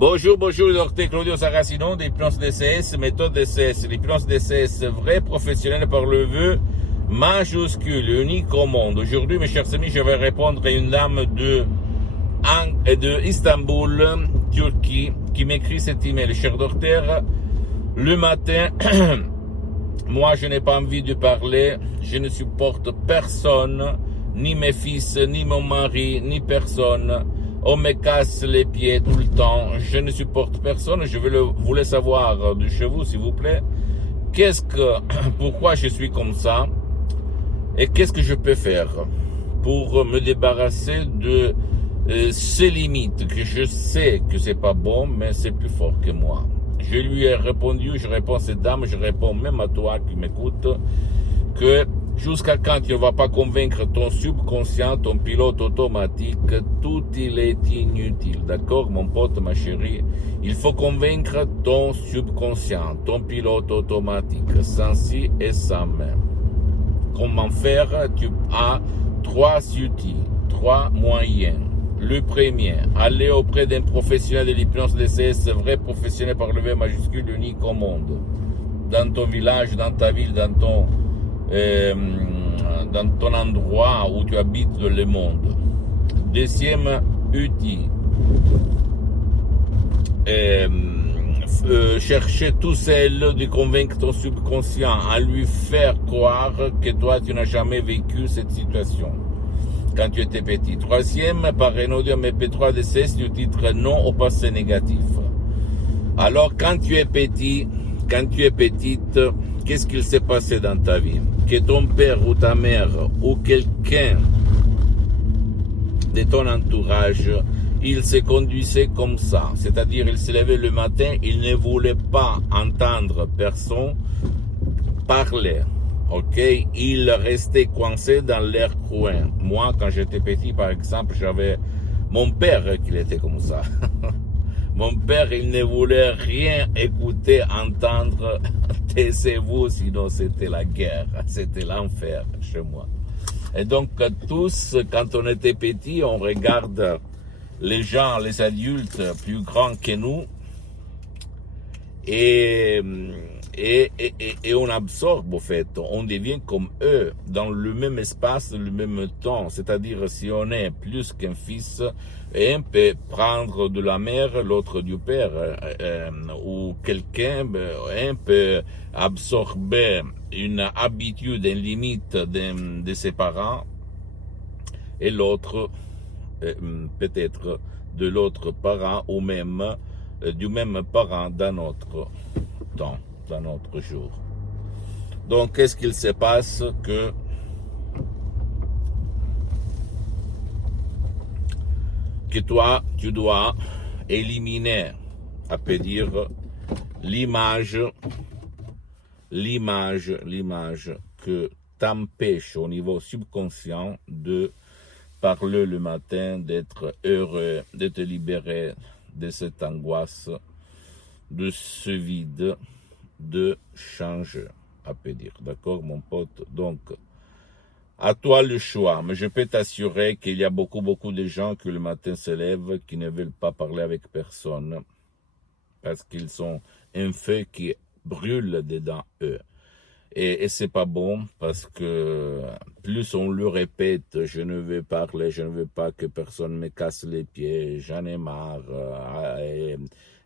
Bonjour, le docteur Claudio Saracino d'Hypnose DCS, méthode DCS. L'hypnose DCS, vrai professionnel par le vœu majuscule, unique au monde. Aujourd'hui, mes chers amis, je vais répondre à une dame de Istanbul, Turquie, qui m'écrit cet email. Cher docteur, le matin, moi je n'ai pas envie de parler, je ne supporte personne, ni mes fils, ni mon mari, ni personne. On me casse les pieds tout le temps, je ne supporte personne, je voulais savoir de chez vous, s'il vous plaît, pourquoi je suis comme ça, et qu'est-ce que je peux faire pour me débarrasser de ces limites, que je sais que c'est pas bon, mais c'est plus fort que moi. Je lui ai répondu, je réponds à cette dame, je réponds même à toi qui m'écoute, que jusqu'à quand tu ne vas pas convaincre ton subconscient, ton pilote automatique, tout il est inutile. D'accord, mon pote, ma chérie? Il faut convaincre ton subconscient, ton pilote automatique, sans si et sans mais. Comment faire? Tu as 3 outils, 3 moyens. Le premier, aller auprès d'un professionnel de l'hypnose DCS, vrai professionnel par le V majuscule unique au monde. Dans ton village, dans ta ville, dans ton endroit où tu habites dans le monde. Deuxième outil, chercher tout seul de convaincre ton subconscient à lui faire croire que toi tu n'as jamais vécu cette situation quand tu étais petit. Troisième, par un audio MP3 de 16 du titre non au passé négatif. Alors quand tu es petit, quand tu es petite, qu'est-ce qu'il s'est passé dans ta vie? Que ton père ou ta mère ou quelqu'un de ton entourage, il se conduisait comme ça. C'est-à-dire, il se levait le matin, il ne voulait pas entendre personne parler. Ok? Il restait coincé dans leur coin. Moi, quand j'étais petit, par exemple, j'avais mon père qui était comme ça. Mon père, il ne voulait rien écouter, entendre. Taisez-vous, sinon c'était la guerre, c'était l'enfer chez moi. Et donc, tous, quand on était petit, on regarde les gens, les adultes plus grands que nous, et on absorbe, au fait, on devient comme eux, dans le même espace, le même temps. C'est-à-dire, si on est plus qu'un fils, un peut prendre de la mère, l'autre du père, ou quelqu'un, un peut absorber une habitude, une limite de ses parents, et l'autre, peut-être de l'autre parent, ou même du même parent dans notre temps, dans notre jour. Donc, qu'est-ce qu'il se passe? Que toi, tu dois éliminer, à peut dire, l'image que t'empêche au niveau subconscient de parler le matin, d'être heureux, de te libérer de cette angoisse, de ce vide, de changer, à peut dire. D'accord, mon pote? Donc, à toi le choix, mais je peux t'assurer qu'il y a beaucoup de gens qui le matin se lèvent, qui ne veulent pas parler avec personne, parce qu'ils ont un feu qui brûle dedans eux. Et c'est pas bon, parce que plus on le répète, je ne veux parler, je ne veux pas que personne me casse les pieds, j'en ai marre,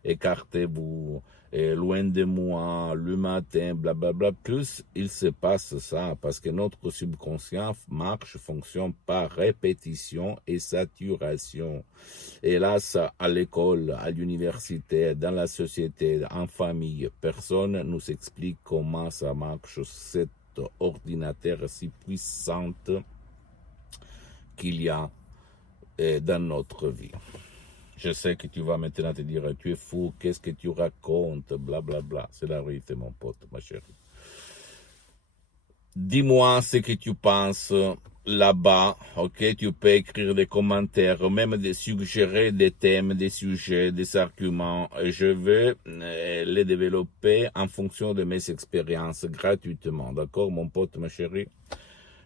écartez-vous, loin de moi, le matin, blablabla. Plus il se passe ça, parce que notre subconscient fonctionne par répétition et saturation. Et là, ça, à l'école, à l'université, dans la société, en famille, personne nous explique comment ça marche, cet ordinateur si puissant qu'il y a dans notre vie. Je sais que tu vas maintenant te dire, tu es fou, qu'est-ce que tu racontes, blablabla. Bla, bla. C'est la vérité, mon pote, ma chérie. Dis-moi ce que tu penses là-bas, ok? Tu peux écrire des commentaires, même suggérer des thèmes, des sujets, des arguments. Je veux les développer en fonction de mes expériences, gratuitement, d'accord, mon pote, ma chérie?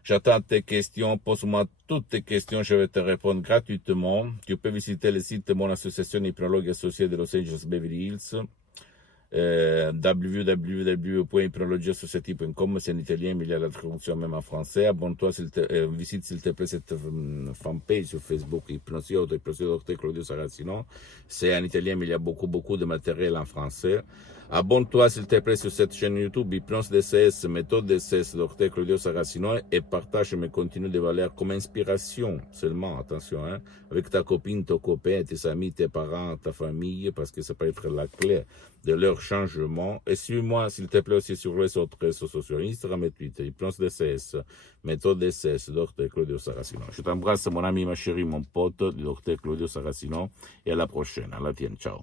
J'attends tes questions. Pose-moi toutes tes questions. Je vais te répondre gratuitement. Tu peux visiter le site de mon association Hypnologue Associée de Los Angeles Beverly Hills. www.hypnologieassociative.com, c'est en italien, mais il y a la traduction même en français. Abonne-toi, visite s'il te plaît cette fanpage sur Facebook, Hypnosiote, Dr. Claudio Saracino. C'est en italien, mais il y a beaucoup de matériel en français. Abonne-toi s'il te plaît sur cette chaîne YouTube, Hypnose DCS, méthode DCS, Dr. Claudio Saracino, et partage mes contenus de valeur comme inspiration seulement, attention, hein, avec ta copine, ton copain, tes amis, tes parents, ta famille, parce que ça peut être la clé de leur changement. Et suis-moi, s'il te plaît, aussi sur les autres réseaux sociaux, Instagram et Twitter, Hypnose DCS, méthode DCS, Dr. Claudio Saracino. Je t'embrasse, mon ami, ma chérie, mon pote, Dr. Claudio Saracino, et à la prochaine. À la tienne, ciao.